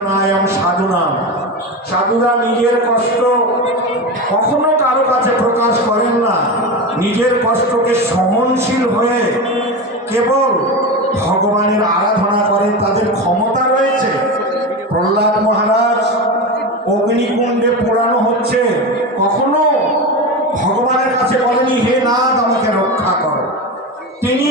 প্রাণায়াম সাধনা। সাধুরা নিজের কষ্ট কখনো কারও কাছে প্রকাশ করেন না। নিজের কষ্টকে সহনশীল হয়ে কেবল ভগবানের আরাধনা করেন, তাদের ক্ষমতা রয়েছে। প্রহ্লাদ মহারাজ অগ্নিকুণ্ডে পোড়ানো হচ্ছে। কখনো ভগবানের কাছে বলেনি, হে নাথ, আমাকে রক্ষা করো। তিনি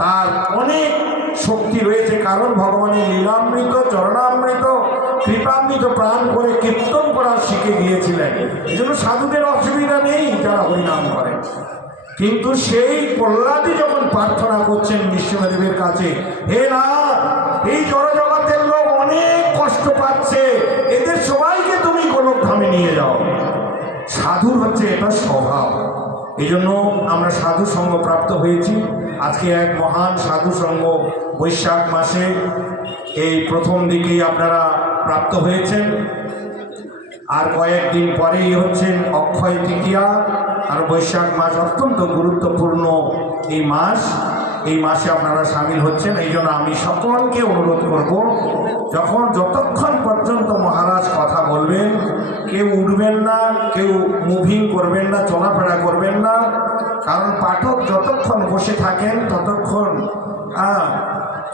তার অনেক শক্তি রয়েছে। কারণ ভগবানের লীলামৃত, চরণামৃত, কৃপামৃত প্রাণ করে কীর্তন করা শিখে গিয়েছিলেন। এই জন্য সাধুদের অসুবিধা নেই যারা হরিনাম করে। কিন্তু সেই প্রহ্লাদই যখন প্রার্থনা করছেন বিশ্বদেবের কাছে, হে না এই জড়জগতের লোক অনেক কষ্ট পাচ্ছে, এদের সবাইকে তুমি গোলক ধামে নিয়ে যাও। সাধুর হচ্ছে এটা স্বভাব। এই জন্য আমরা সাধু সঙ্গ প্রাপ্ত হয়েছি। আজকে এক মহান সাধু সঙ্গ বৈশাখ মাসে এই প্রথম দিকেই আপনারা প্রাপ্ত হয়েছেন। আর কয়েকদিন পরেই হচ্ছেন অক্ষয় তৃতীয়া। আর বৈশাখ মাস অত্যন্ত গুরুত্বপূর্ণ এই মাস। এই মাসে আপনারা সামিল হচ্ছেন, এই জন্য আমি সকলকে অনুরোধ করব, যখন যতক্ষণ পর্যন্ত মহারাজ কথা বলবেন, কেউ উঠবেন না, কেউ মুভিং করবেন না, চলাফেরা করবেন না, কারণ পাঠক যতক্ষণ বসে থাকেন, ততক্ষণ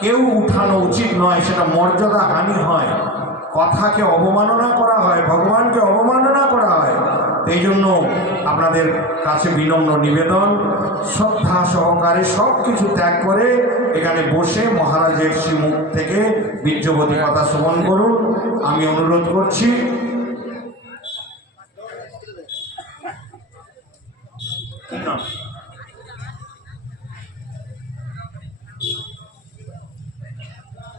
কেউ উঠানো উচিত নয়, সেটা মর্যাদা হানি হয়। কথাকে অবমাননা করা হয়, ভগবানকে অবমাননা করা হয়। এই জন্য আপনাদের কাছে বিনম্র নিবেদন, শ্রদ্ধা সহকারে সব কিছু ত্যাগ করে এখানে বসে মহারাজের শ্রীমুখ থেকে বীর্যবতী কথা শ্রবণ করুন। আমি অনুরোধ করছি,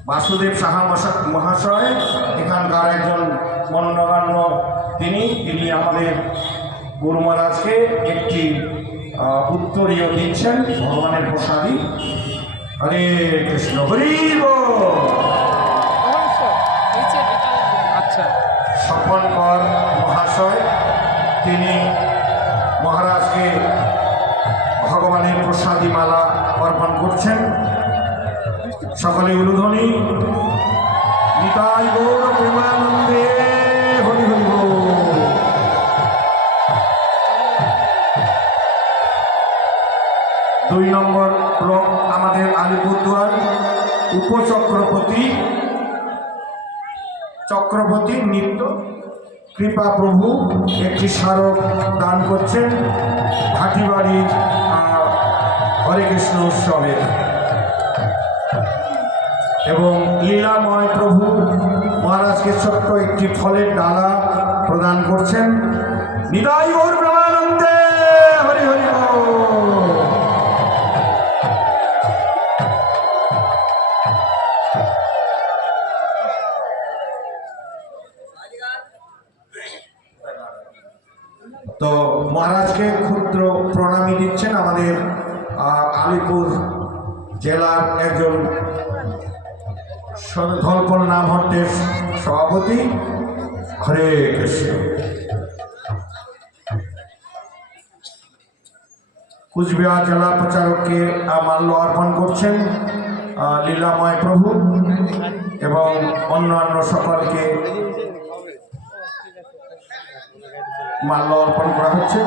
বাসুদেব সাহা মহাশয়, এখানকার একজন মন্যগণ্য তিনি তিনি আমাদের গুরু মহারাজকে একটি উত্তরীয় দিচ্ছেন ভগবানের প্রসাদী হরে কৃষ্ণ হরি। আচ্ছা। স্বপন কর মহাশয় তিনি মহারাজকে ভগবানের প্রসাদী মালা অর্পণ করছেন। সকলে উলুধ্বনি। নিতাই গৌর প্রেমানন্দে। হরি হরি দুই নম্বর ব্লক আমাদের আলিপুরদুয়ার উপচক্রবর্তী চক্রবর্তী নিত্য কৃপা প্রভু একটি স্মারক দান করছেন হাটিবাড়ির আহ, হরে কৃষ্ণ উৎসবের এবং লীলাময় প্রভু মহারাজকে ছোট্ট একটি ফলের ডালা প্রদান করছেন। নিদাই গৌর হরি হরি তো মহারাজকে ক্ষুদ্র প্রণামী দিচ্ছেন আমাদের আলিপুর জেলার একজন ধলপল নাম হট্টের সভাপতি হরে কৃষ্ণ। কুচবিহার জেলা প্রচারককে মাল্য অর্পণ করছেন লীলাময় প্রভু এবং অন্যান্য সকলকে মাল্য অর্পণ করা হচ্ছে।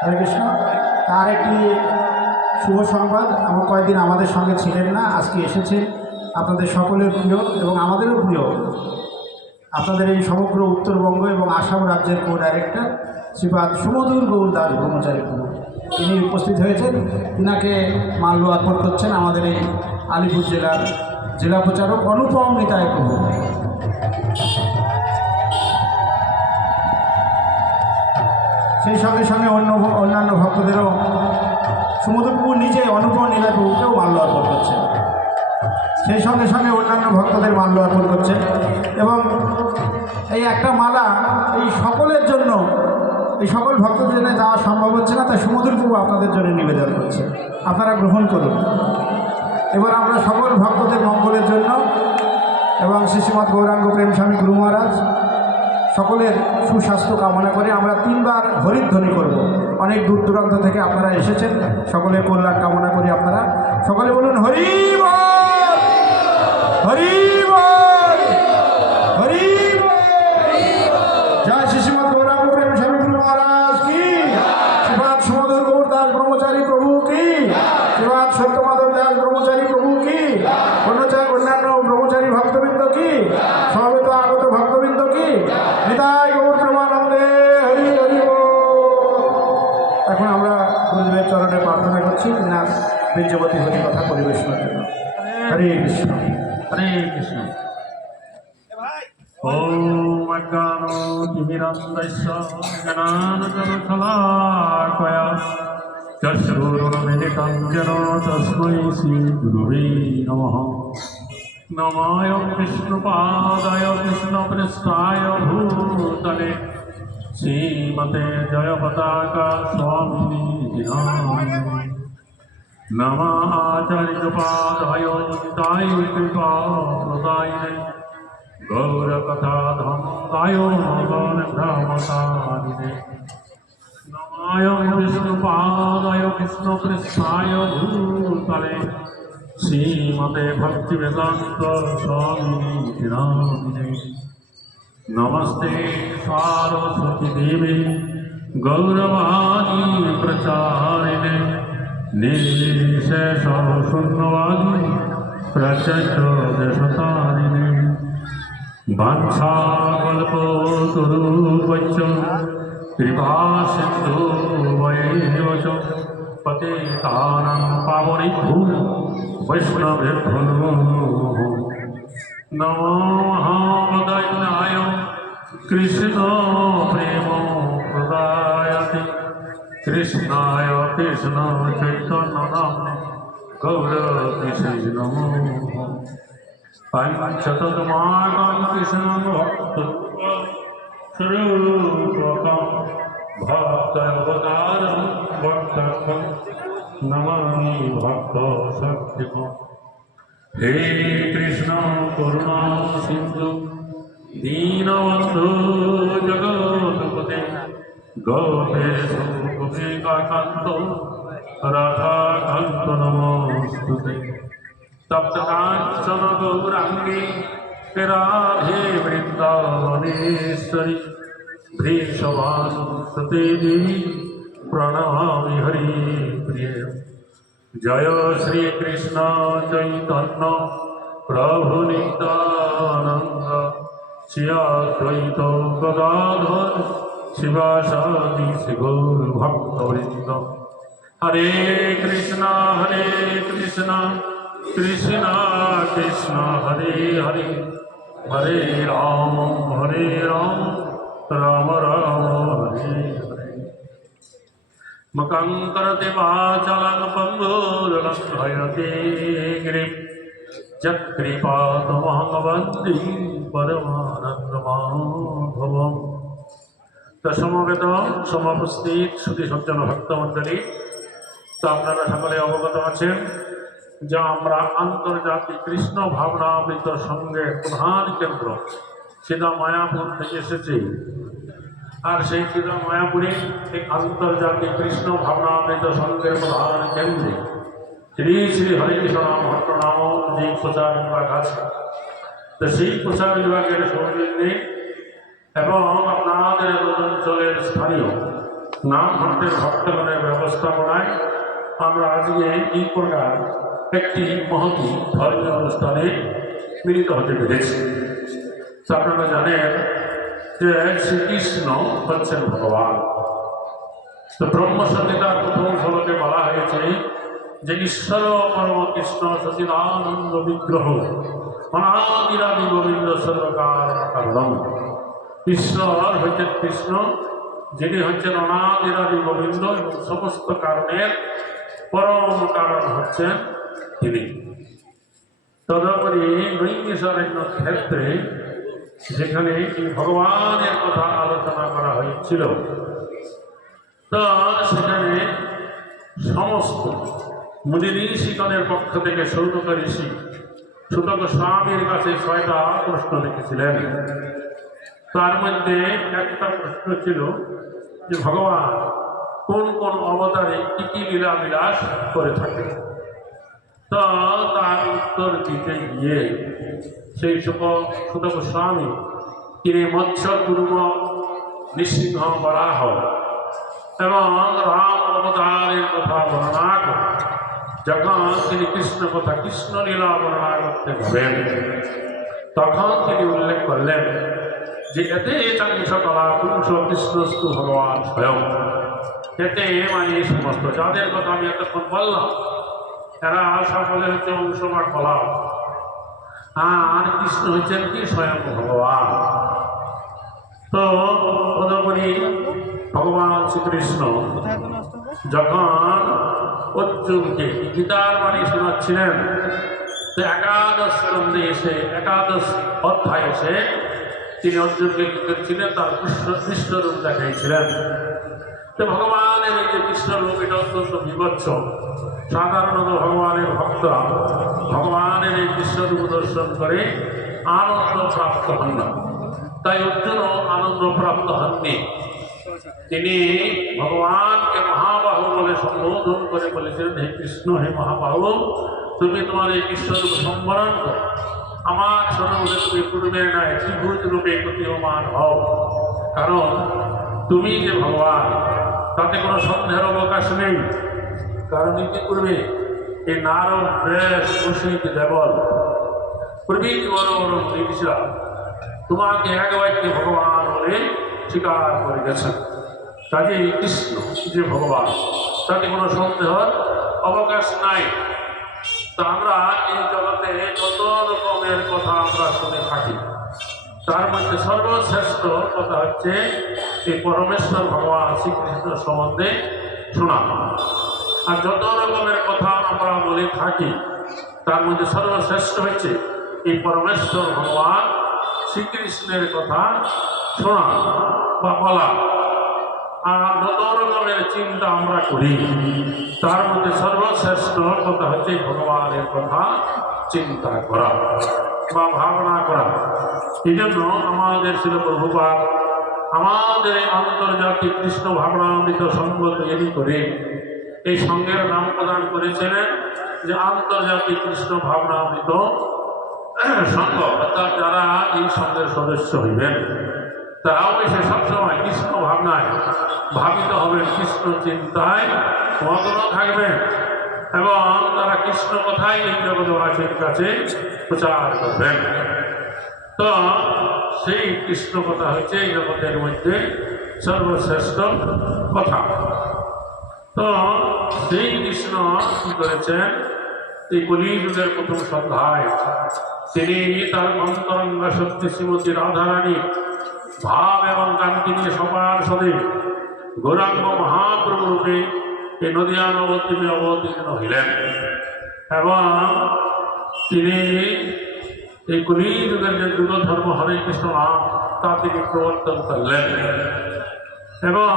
হরে কৃষ্ণ। তার একটি শুভ সংবাদ। আমার কয়েকদিন আমাদের সঙ্গে ছিলেন না, আজকে এসেছেন। আপনাদের সকলের প্রিয় এবং আমাদেরও প্রিয়। আপনাদের এই সমগ্র উত্তরবঙ্গ এবং আসাম রাজ্যের কো ডাইরেক্টর শ্রীপাদ সুমধুর গৌর দাস ব্রহ্মচারী তিনি উপস্থিত হয়েছেন। তিনাকে মাল্য অর্পণ করছেন আমাদের এই আলিপুর জেলার জেলা প্রচারক অনুপম নিতায় প্রভু। সেই সঙ্গে সঙ্গে অন্য অন্যান্য ভক্তদেরও সমুদ্রপ্রভু নিজে অনুপম নীলাপ্রভুকেও মাল্য অর্পণ করছেন সেই সঙ্গে সঙ্গে অন্যান্য ভক্তদের মাল্য অর্পণ করছেন এবং এই একটা মালা এই সকলের জন্য, এই সকল ভক্তদের জন্য যাওয়া সম্ভব হচ্ছে না, তাই সমুদ্রপ্রভু আপনাদের জন্য নিবেদন করছে। আপনারা গ্রহণ করুন। এবার আমরা সকল ভক্তদের মঙ্গলের জন্য এবং শ্রী শ্রীমৎ গৌরাঙ্গ প্রেম স্বামী গুরু মহারাজ সকলের সুস্বাস্থ্য কামনা করে আমরা তিনবার হরিধ্বনি করব। অনেক দূর দূরান্ত থেকে আপনারা এসেছেন। সকলের কল্যাণ কামনা করি আপনারা। সকলে বলুন, হরি হরি হরি জয় প্রেম মহারাজ ব্রহ্মচারী সত্যমাধব দাস ব্রহ্মচারী প্রভু কি অন্যচার অন্যান্য ব্রহ্মচারী ভক্তবৃন্দ কি সমবেত আগত ভক্তবৃন্দ কি নিতাই গৌর প্রেমানন্দে হরি হরি বল। এখন আমরা গুরুদেবের চরণে প্রার্থনা করছি না বীর্যবতী হরি কথা পরিবেশনের জন্য হরে কৃষ্ণ হরে কৃষ্ণ ॐ अज्ञानोतिमिरन्दस्य ज्ञानजलशलाकया चक्षुरुणमिलितं जन तस्मै श्रीगुरुवे नमः नमाय विष्णुपादाय कृष्णपृष्ठाय भूतले श्रीमते जयपताका स्वामिनि दिनाय नमः आचार्यपादाय निताय कृपाप्रदायिने गौरकथाधन्दाय मगनभ्रमसारिणे नमाय विष्णुपादाय कृष्णपृष्ठाय भूतले श्रीमते भक्तिवेदान्त स्वामिनि नामिने नमस्ते सारस्वती देवी गौरवाणी प्रचारिणे নির্বিশেষ শূন্যবাদ প্রচণ্ড দেশতারিণী বাঞ্ছা কল্প তরুপচ্চ কৃপা সিন্ধু বৈবচ পতে তানাম পাবনি ভূম বৈষ্ণবে নমো কৃষ্ণ প্রেম প্রদায়তে। কৃষ্ণায় কৃষ্ণ চৈতন্য নাম গৌর কৃষ্ণ নম। পঞ্চতমাগম কৃষ্ণ ভক্ত স্বরূপকম, ভক্তবতারম ভক্ত নমামি ভক্ত সত্যম হে কৃষ্ণ করুণা সিন্ধু দীনবন্ধু জগৎপতি গবেশ গোপিকাকান্ত রাধাকান্ত নমস্তুতে তপ্তকাঞ্চন গৌরাঙ্গী রাধে বৃন্দাবনেশ্বরী ভীষভাসতে দেবী প্রণমামি হরি প্রিয় জয় শ্রীকৃষ্ণ চৈতন্য প্রভু নিতানন্দ শ্রিয়া দ্বৈত গদাধর শিবাসাদি শ্রীগৌর ভক্তবৃন্দ হরে কৃষ্ণ হরে কৃষ্ণ কৃষ্ণ কৃষ্ণ হরে হরে হরে রাম হরে রাম রাম রাম হরে হরে मकङ्करति वाचलं पङ्गुरलङ्घयते गिरिं चक्रिपातमहङ्गवन्दी তো সমবেত সমাপস্থিত সুতি সজ্জন ভক্তমণ্ডলী তো আপনারা সকলে অবগত আছেন যা আমরা আন্তর্জাতিক কৃষ্ণ ভাবনাবৃত সঙ্গে প্রধান কেন্দ্র সীতা মায়াপুর থেকে এসেছি। আর সেই সীতা মায়াপুরে এই আন্তর্জাতিক কৃষ্ণ ভাবনামৃত সঙ্গে প্রধান কেন্দ্রে শ্রী শ্রী হরিকৃষ্ণ ভট্ট নামক যে প্রচার বিভাগ আছে। তো সেই প্রচার বিভাগের সৌজন্যে এবং আপনাদের অঞ্চলের স্থানীয় নাম ভট্টের ভক্তগণের ব্যবস্থাপনায় আমরা আজকে এই প্রকার একটি মহতি ধর্মীয় অনুষ্ঠানে মিলিত হতে পেরেছি। আপনারা জানেন যে শ্রীকৃষ্ণ হচ্ছেন ভগবান। তো ব্রহ্ম সংহিতার প্রথম শ্লোকে বলা হয়েছে যে ঈশ্বর পরম কৃষ্ণ সচিদানন্দ বিগ্রহ অনাদিরাদি গোবিন্দ সর্বকার কারণ ঈশ্বর হচ্ছেন কৃষ্ণ, যিনি হচ্ছেন অনাদিরাদি গোবিন্দ এবং সমস্ত কারণের পরম কারণ হচ্ছেন তিনি। তদুপরি নৈমিষারণ্য ক্ষেত্রে যেখানে ভগবানের কথা আলোচনা করা হয়েছিল, তো সেখানে সমস্ত মুনি ঋষিগণের পক্ষ থেকে সৌনক ঋষি সুতক স্বামীর কাছে ছয়টা প্রশ্ন লিখেছিলেন। তার মধ্যে একটা প্রশ্ন ছিল যে, ভগবান, কোন কোন অবতারে কি কি লীলা বিলাস করে থাকে? তো তার উত্তর দিতে গিয়ে সেই সুখ সুত গোস্বামী তিনি মৎস্য কুর্ম নৃসিংহ বরাহ। এবং রাম অবতারের কথা বর্ণনা করে, যখন তিনি কৃষ্ণ কথা কৃষ্ণ লীলা বর্ণনা করতে যাবেন তখন তিনি উল্লেখ করলেন যে এতে চাংশ কলা পুরুষ কৃষ্ণস্তু ভগবান স্বয়ং। এতে মানে সমস্ত। যাদের কথা আমি এতক্ষণ বললাম এরা সকলে হচ্ছে অংশ বা কলা। আর কৃষ্ণ হচ্ছেন কি? স্বয়ং ভগবান। তো তদুপরি ভগবান শ্রীকৃষ্ণ যখন অর্জুনকে গীতার বাণী শোনাচ্ছিলেন একাদশ স্কন্ধে এসে, একাদশ অধ্যায় এসে তিনি অর্জুনকে কি করেছিলেন তার কৃষ্ণ কৃষ্ণরূপ দেখাইছিলেন। তো ভগবানের এই যে কৃষ্ণরূপ এটা অত্যন্ত বিভৎস। সাধারণত ভগবানের ভক্তরা। ভগবানের এই কৃষ্ণরূপ দর্শন করে আনন্দ প্রাপ্ত হন না। তাই অর্জুনও আনন্দ প্রাপ্ত হননি। তিনি ভগবানকে মহাবাহু বলে সম্বোধন করে বলেছিলেন, হে কৃষ্ণ, হে মহাবাহু, তুমি তোমার এই কৃষ্ণরূপ সম্বরণ করো। আমার সরবরে তুমি পূর্বে নয় ত্রিভুজ রূপে প্রতীয়মান হও। কারণ তুমি যে ভগবান, তাতে কোনো সন্দেহের অবকাশ নেই। কারণ করবে এই নারদ বেশ মুশিক দেবল প্রভৃতি বড় বড় মনীষীরা তোমাকে এক ভগবান বলে স্বীকার করে গেছেন কাজে কৃষ্ণ যে ভগবান, তাতে কোনো সন্দেহর অবকাশ নাই। তা আমরা এই জগতে যত রকমের কথা আমরা শুনে থাকি। তার মধ্যে সর্বশ্রেষ্ঠ কথা হচ্ছে এই পরমেশ্বর ভগবান শ্রীকৃষ্ণ সম্বন্ধে শোনা। আর যত রকমের কথা আমরা বলে থাকি, তার মধ্যে সর্বশ্রেষ্ঠ হচ্ছে এই পরমেশ্বর ভগবান শ্রীকৃষ্ণের কথা শোনা বা বলা। আর যত রকমের চিন্তা আমরা করি। তার মধ্যে সর্বশ্রেষ্ঠ কথা হচ্ছে ভগবানের কথা চিন্তা করা বা ভাবনা করা। এই জন্য আমাদের ছিল প্রভুপাত আমাদের আন্তর্জাতিক কৃষ্ণ ভাবনামৃত সঙ্গ তৈরি করে এই সঙ্গের নাম প্রদান করেছিলেন যে আন্তর্জাতিক কৃষ্ণ ভাবনামৃত সঙ্গ অর্থাৎ যারা এই সঙ্গের সদস্য হইবেন। তারাও এসে সবসময় কৃষ্ণ ভাবনায় ভাবিত হবেন কৃষ্ণ চিন্তায় মগ্ন থাকবেন এবং তারা কৃষ্ণ কথাই এই জগৎবাসীর কাছে প্রচার করবেন। তো সেই কৃষ্ণ কথা হচ্ছে এই জগতের মধ্যে সর্বশ্রেষ্ঠ কথা। তো সেই কৃষ্ণ কি করেছেন? এই কলিযুগের প্রথম সন্ধ্যায় তিনি তার অন্তরঙ্গ সত্যি শ্রীমতী রাধারানী ভাব এবং কান্তি নিয়ে সবার সাথে গৌরাঙ্গ মহাপ্রভু রূপে এই নদিয়া নবদ্বীপে অবতীর্ণ হইলেন। এবং তিনি এই কলিযুগের যে যুগ ধর্ম, হরে কৃষ্ণ নাম তা তিনি প্রবর্তন করলেন। এবং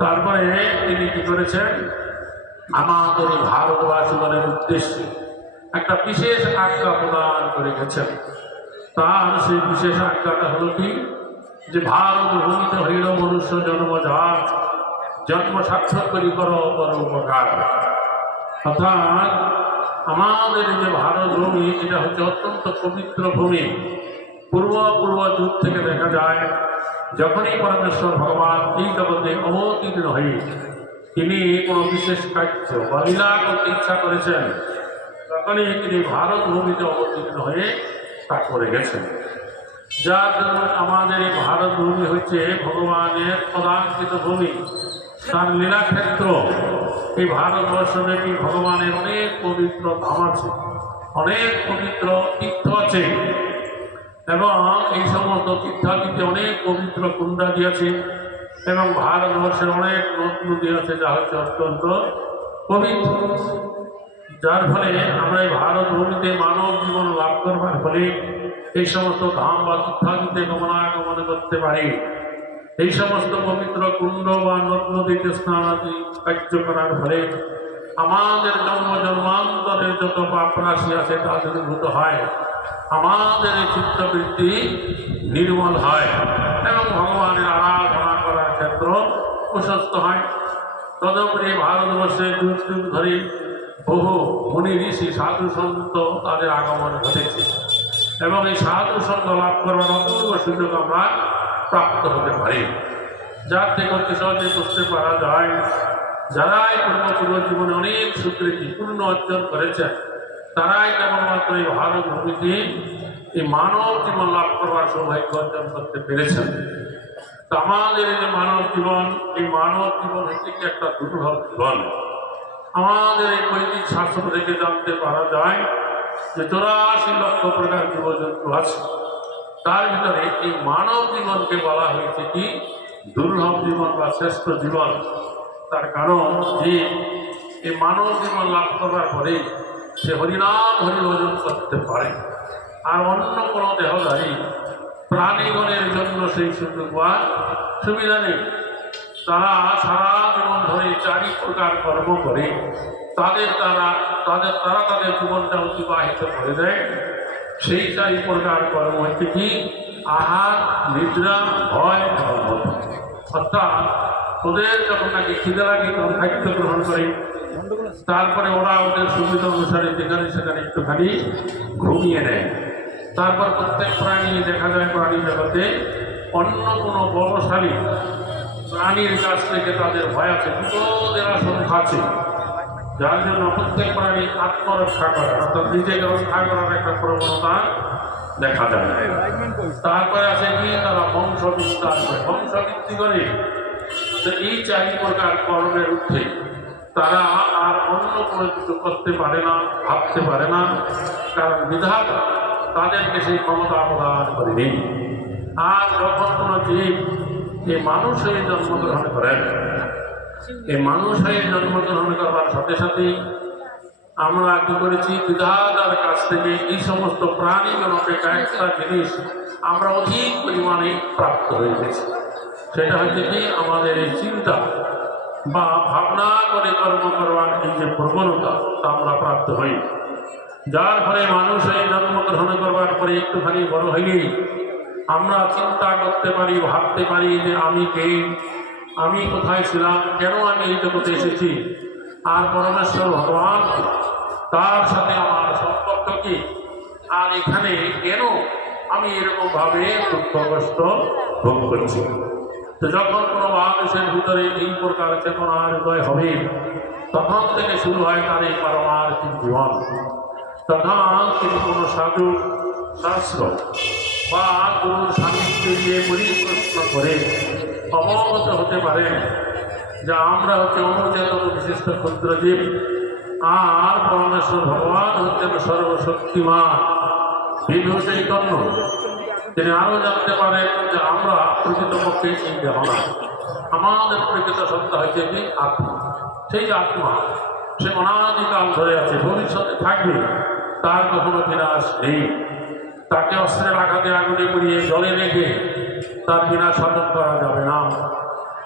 তারপরে তিনি কি করেছেন? আমাদের ভারতবাসীগণের উদ্দেশ্যে একটা বিশেষ আজ্ঞা প্রদান করে গেছেন। তার সেই বিশেষ আজ্ঞাটা হলো কি? যে ভারত ভূমিতে হইল মনুষ্য জন্ম যার, জন্ম সার্থক করি কর কর উপকার অর্থাৎ আমাদের যে ভারত ভূমি, এটা হচ্ছে অত্যন্ত পবিত্র ভূমি। পূর্ব পূর্ব যুগ থেকে দেখা যায়, যখনই পরমেশ্বর ভগবান এই জগতে অবতীর্ণ হয়ে তিনি কোনো বিশেষ কার্য বা লীলা করতে ইচ্ছা করেছেন, তখনই তিনি ভারত ভূমিতে অবতীর্ণ হয়ে তা করে গেছেন। যার জন্য আমাদের এই ভারত ভূমি হচ্ছে ভগবানের পদাঙ্কিত ভূমি। তার লীলাক্ষেত্র এই ভারতবর্ষব্যাপী ভগবানের অনেক পবিত্র ধাম আছে, অনেক পবিত্র তীর্থ আছে। এবং এই সমস্ত তীর্থাদিতে অনেক পবিত্র কুণ্ডাদি আছে এবং ভারতবর্ষের অনেক নদ নদী আছে যা হচ্ছে অত্যন্ত পবিত্র। যার ফলে আমরা এই ভারত ভূমিতে মানব জীবন লাভ করবার ফলে এই সমস্ত ধাম বা তীর্থাদিতে গমনাগমন করতে পারি। এই সমস্ত পবিত্র কুণ্ড বা নদ নদীতে স্নান আদি কার্য করার ফলে আমাদের জন্ম জন্মান্তরের যত পাপ রাশি আছে তা দূরীভূত হয়। আমাদের এই চিত্তবৃত্তি নির্মল হয় এবং ভগবানের আরাধনা করার ক্ষেত্র প্রশস্ত হয়। তদুপরি ভারতবর্ষে যুগ যুগ ধরে বহু মুনি ঋষি সাধু সন্ত তাদের আগমন ঘটেছে। এবং এই সাধু সঙ্গ লাভ করবার অপূর্ব সুযোগ আমরা প্রাপ্ত হতে পারি। যার থেকে অতি সহজে বুঝতে পারা যায়, যারাই পূর্বপূর্ব জীবনে অনেক স্বীকৃতি পূর্ণ অর্জন করেছেন, তারাই কেবলমাত্র এই ভারত ভূমিতে এই মানব জীবন লাভ করবার সৌভাগ্য অর্জন করতে পেরেছেন। তা আমাদের যে মানব জীবন, এই মানব জীবন হচ্ছে একটা দুর্লভ জীবন। আমাদের এই বৈদিক শাস্ত্র থেকে জানতে পারা যায় যে চৌরাশি লক্ষ প্রকার জীবজন্তু আছে। তার ভিতরে এই মানব জীবনকে বলা হয়েছে কি? দুর্লভ জীবন বা শ্রেষ্ঠ জীবন। তার কারণ যে এই মানব জীবন লাভ করবার পরে সে হরিনাম হরিভজন করতে পারে। আর অন্য কোনো দেহধারী প্রাণীগণের জন্য সেই সুযোগ সুবিধা নেই। তারা সারা জীবন ধরে চারি প্রকার কর্ম করে, তাদের তারা তাদের তারা তাদের জীবনটা অতিবাহিত করে দেয়। সেই চারি প্রকার কর্ম হচ্ছে কি? আহার, নিদ্রা, ভয়, ধর্ম। অর্থাৎ ওদের যখন নাকি খিদে লাগে, তখন খাদ্য গ্রহণ করে। তারপরে ওরা ওদের সুবিধা অনুসারে যেখানে সেখানে একটুখানি ঘুমিয়ে নেয়। তারপর প্রত্যেক প্রাণী দেখা যায় প্রাণী জগতে অন্য কোনো বলশালী প্রাণীর কাছ থেকে তাদের ভয় আছে, বিপদের আশঙ্কা আছে। যার জন্য প্রত্যেক প্রাণী আত্মরক্ষা করে, অর্থাৎ নিজেকে রক্ষা করার একটা প্রবণতা দেখা যায়। তারপরে আছে কি? তারা বংশ বিস্তার করে। বংশ বৃদ্ধি করে। তো এই চারি প্রকার কর্মের ঊর্ধ্বে তারা আর অন্য কোনো কিছু করতে পারে না, ভাবতে পারে না। কারণ বিধাতা তাদেরকে সেই ক্ষমতা প্রদান করেনি। আর যখন কোনো জীব এই মানুষ হয়ে জন্মগ্রহণ করেন এই মানুষ হয়ে জন্মগ্রহণ করবার সাথে সাথেই আমরা কি করেছি বিধাতার কাছ থেকে এই সমস্ত প্রাণীগুলোকে কয়েকটা জিনিস আমরা অধিক পরিমাণে প্রাপ্ত হয়ে গেছি। সেটা হচ্ছে কি আমাদের এই চিন্তা বা ভাবনা করে কর্ম করবার এই যে প্রবণতা, তা আমরা প্রাপ্ত হই। যার ফলে মানুষ এই জন্মগ্রহণ করবার পরে একটুখানি বড় হইলেই আমরা চিন্তা করতে পারি, ভাবতে পারি যে আমি কে, আমি কোথায় ছিলাম, কেন আমি এই জগতে এসেছি? আর পরমেশ্বর ভগবান, তার সাথে আমার সম্পর্ক কি? আর এখানে কেন আমি এরকমভাবে দুঃখ কষ্ট ভোগ করছি? তো যখন কোনো মানুষের ভিতরে এই প্রকার চেতনার উদয় হবে, তখন থেকে শুরু হয় তার এই পারমার্থিক জীবন। তখন তিনি কোনো সাধু শাস্ত্র বা গুরুর সান্নিধ্য দিয়ে পরিপ্রশ্ন করে, অবগত হতে পারেন যে আমরা হচ্ছে অনুচেতন বিশিষ্ট ক্ষুদ্র জীব আর পরমেশ্বর ভগবান হচ্ছেন সর্বশক্তিমান। বিভূ চৈতন্য। তিনি আরও জানতে পারেন যে আমরা প্রকৃতপক্ষে এই দেহ না আমাদের প্রকৃত সত্তা হচ্ছে কি? আত্মা। সেই আত্মা সে অনাদিকাল ধরে আছে, ভবিষ্যতে থাকবে। তার কখনো বিনাশ নেই তাকে অস্ত্রের আঘাতে আগুনে পুড়িয়ে জলে রেখে তার বিনা সাধন করা যাবে না।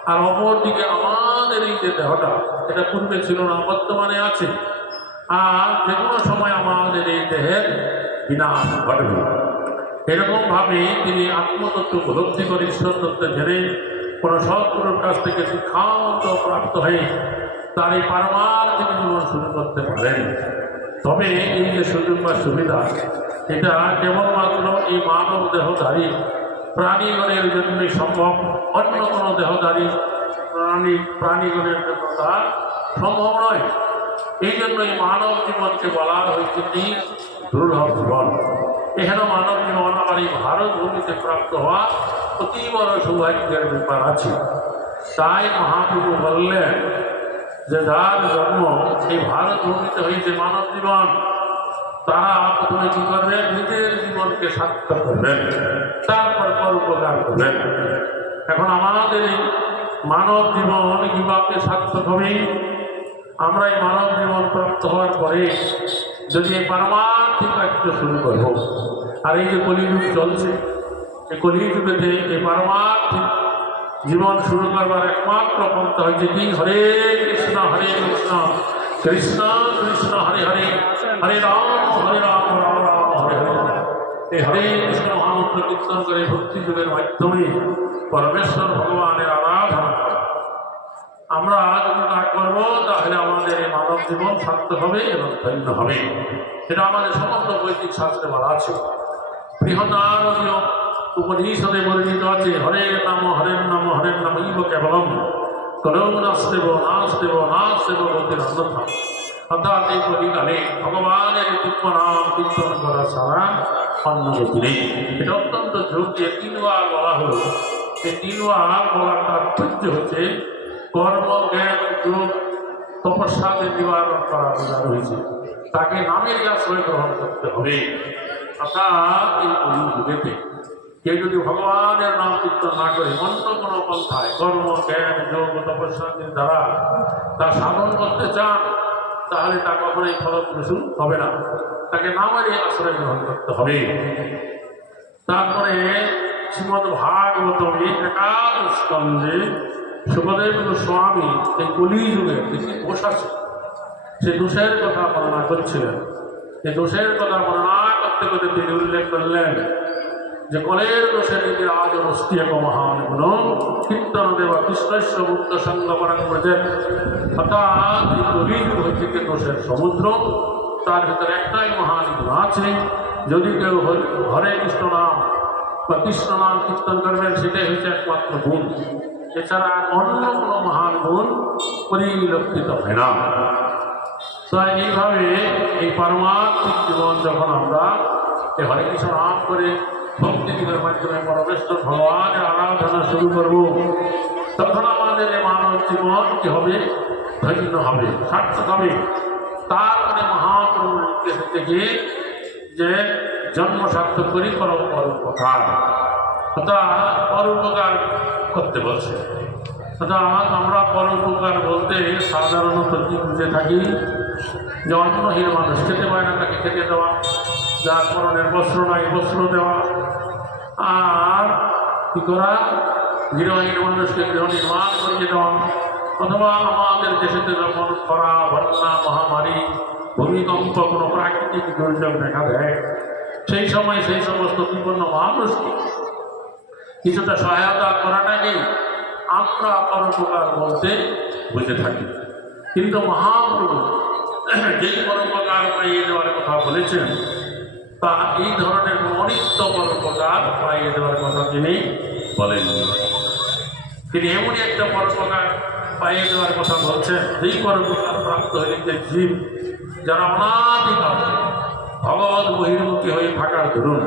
আর অপরদিকে আমাদের এই যে দেহটা এটা পূর্বে ছিল না, বর্তমানে আছে। আর যে কোনো সময় আমাদের এই দেহের বিনাশ ঘটবে। এরকমভাবে তিনি আত্মতত্ত্ব উপলব্ধি করে ঈশ্বর তত্ত্ব জেনে কোনো সৎগুরুর কাছ থেকে শিক্ষান্ত প্রাপ্ত হয়ে তার এই পারমার্থিক জীবন শুরু করতে পারেন। তবে এই যে সুযোগ বা সুবিধা এটা কেবলমাত্র এই মানব দেহধারী। প্রাণীগণের জন্যই সম্ভব অন্য কোনো দেহধারী। প্রাণী, প্রাণীগণের জন্য তা সম্ভব নয়। এই জন্য এই মানব জীবনকে বলা হয়েছে কি? দুর্লভ জীবন। এখানে মানব জীবন আমার এই ভারত ভূমিতে প্রাপ্ত হওয়া অতি বড় সৌভাগ্যের ব্যাপার আছে। তাই মহাপ্রভু বললেন যে যার জন্ম এই ভারত ভূমিতে হয়েছে মানব জীবন। তারা প্রথমে কি করবেন নিজের জীবনকে সার্থক করবেন। তারপর পরোপকার করবেন। এখন আমাদের মানব জীবন কীভাবে সার্থক হবে। আমরা এই মানব জীবন প্রাপ্ত হওয়ার পরে যদি পারমার্থিক কার্য শুরু করব, আর এই যে কলিযুগ চলছে, এই কলিযুগেতে এই পারমার্থিক জীবন শুরু করবার একমাত্র পন্থা হচ্ছে কি? হরে কৃষ্ণ হরে কৃষ্ণ কৃষ্ণ কৃষ্ণ, হরে হরে। হরে রাম হরে রাম রাম রাম, হরে হরে এই হরে কৃষ্ণ মহামন্ত্র কীর্তন করে ভক্তি যুগের মাধ্যমে পরমেশ্বর ভগবানের আরাধনা আমরা যদি তা করব, তাহলে আমাদের এই মানব জীবন সার্থক হবে এবং ধন্য হবে। এটা আমাদের সমস্ত বৈদিক শাস্ত্রে বলা আছে। বৃহদারণ্য উপনিষদে বর্ণিত আছে, হরে নাম হরের নাম হরের নাম ইব কেবলম। কলৌ নাস্তেব নাস্তেব নাস্তেব গতির অন্যথা অর্থাৎ এই কলিকালে ভগবানের দিব্য নাম কীর্তন করা ছাড়া যোগ দিয়ে তিনবার হলো। এই তিনবার বলার তাৎপর্য হচ্ছে, কর্ম, জ্ঞান, যোগ তপস্যাকে নিবারণ করা হয়েছে। তাকে নামের আশ্রয় গ্রহণ করতে হবে। অর্থাৎ এই কলিযুগেতে কেউ যদি ভগবানের নাম কীর্তন না করে অন্য কোনো পন্থায় কর্ম, জ্ঞান, যোগ, তপস্যাদের দ্বারা তা সাধন করতে চান তাহলে তা কখনোই ফলপ্রসূ হবে না। তাকে নামেরই আশ্রয় গ্রহণ করতে হবে। তারপরে শ্রীমদ ভাগবতম একাদশ স্কন্ধে সুখদেব গোস্বামী এই কলি যুগে কিছু দোষ সে দোষের কথা বর্ণনা করছিলেন। এই দোষের কথা বর্ণনা করতে করতে তিনি উল্লেখ করলেন যে কলের দোষে নিজে আজ এক মহান গুণ কীর্তন দেবা কৃষ্ণস্য মুক্ত সঙ্গ পরাং ব্রজেন অর্থাৎ এই দোষের সমুদ্র। তার ভিতরে একটাই মহান গুণ আছে, যদি কেউ হরি- কৃষ্ণ নাম বা কৃষ্ণ নাম কীর্তন করবেন, সেটাই হচ্ছে একমাত্র গুণ। এছাড়া অন্য কোনো মহান গুণ পরিলক্ষিত হয় না। তাই এইভাবে এই পারমাত্মিক জীবন যখন আমরা হরে কৃষ্ণ নাম করে ভক্তি মাধ্যমে পরমেশ্বর ভগবানের আরাধনা শুরু করব। তখন আমাদের মানব জীবন কি হবে? ধন্য হবে, সার্থক হবে। তারপরে মহাপ্রভুর উদ্দেশ্য থেকে যে জন্ম সার্থক করি করো পরোপকার অর্থাৎ পরোপকার করতে বলছে। অর্থাৎ আমরা পরোপকার বলতে সাধারণত কি বুঝে থাকি? যে অন্নহীন মানুষ খেতে পায় না, তাকে খেতে দেওয়া। যার পরনের বস্ত্র নাই, বস্ত্র দেওয়া। আর কি করা? গৃহহীন মানুষকে গৃহ নির্মাণ করিয়ে দেওয়া অথবা আমাদের দেশেতে যখন খরা, বন্যা, মহামারী, ভূমিকম্প, কোনো প্রাকৃতিক দুর্যোগ দেখা দেয়, সেই সময় সেই সমস্ত বিপন্ন মানুষকে কিছুটা সহায়তা করাটাকেই আমরা পরোপকার বলতে বুঝে থাকি। কিন্তু মহাপ্রভু যেই পরোপকার পাইয়ে দেওয়ার কথা বলেছেন তা এই ধরনের অনিত্য পরোপকার পাইয়ে দেওয়ার কথা তিনি বলেন। তিনি এমনই একটা পরোপকার পাইয়ে দেওয়ার কথা বলছেন, যেই পরোপকার প্রাপ্ত যে জীব, যারা অনাদিকাল ভগবত বহির্মুখী হয়ে থাকার ধরুন।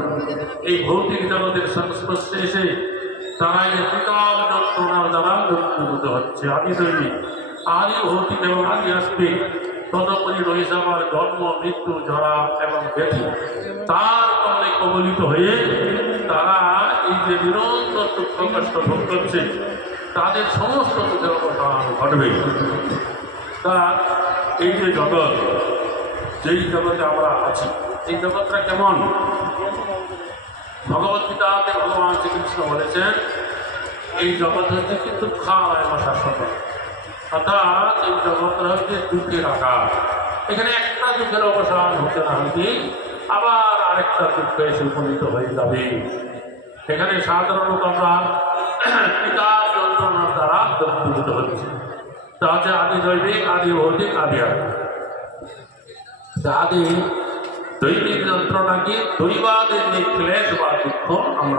এই ভৌতিক জগতের সংস্পর্শে এসে তারা এই বিকাল যন্ত্রণার দ্বারা হচ্ছে। আদি দৈনিক, আদি ভৌতিক এবং আদি আস্তিক তদপরি রয়েছে আমার জন্ম, মৃত্যু, জরা এবং ব্যাধি তার কারণে কবলিত হয়ে তারা এই যে নিরন্তর দুঃখ কষ্ট ভোগ করছে, তাদের সমস্ত অবসান ঘটবে। তা এই যে জগৎ, যেই জগতে আমরা আছি, এই জগৎটা কেমন? ভগবদ্গীতাতে ভগবান শ্রীকৃষ্ণ বলেছেন, এই জগৎ হচ্ছে কিন্তু খাওয়ায় শাশ্বত। অর্থাৎ এই জগৎটা হচ্ছে দুঃখের আকার এখানে একটা দুঃখের অবসান হতে না আবার আরেকটা দুঃখ এসে উপনীত হয়ে যাবে। এখানে সাধারণত আমরা পিতা যন্ত্রণার দ্বারা দগ্ধীভূত হচ্ছে। তা হচ্ছে আদি দৈবিক, আদি ভৌতিক, আদি আদি দৈনিক যন্ত্রণাকে দৈবাদের ক্লেশ বা দুঃখ আমরা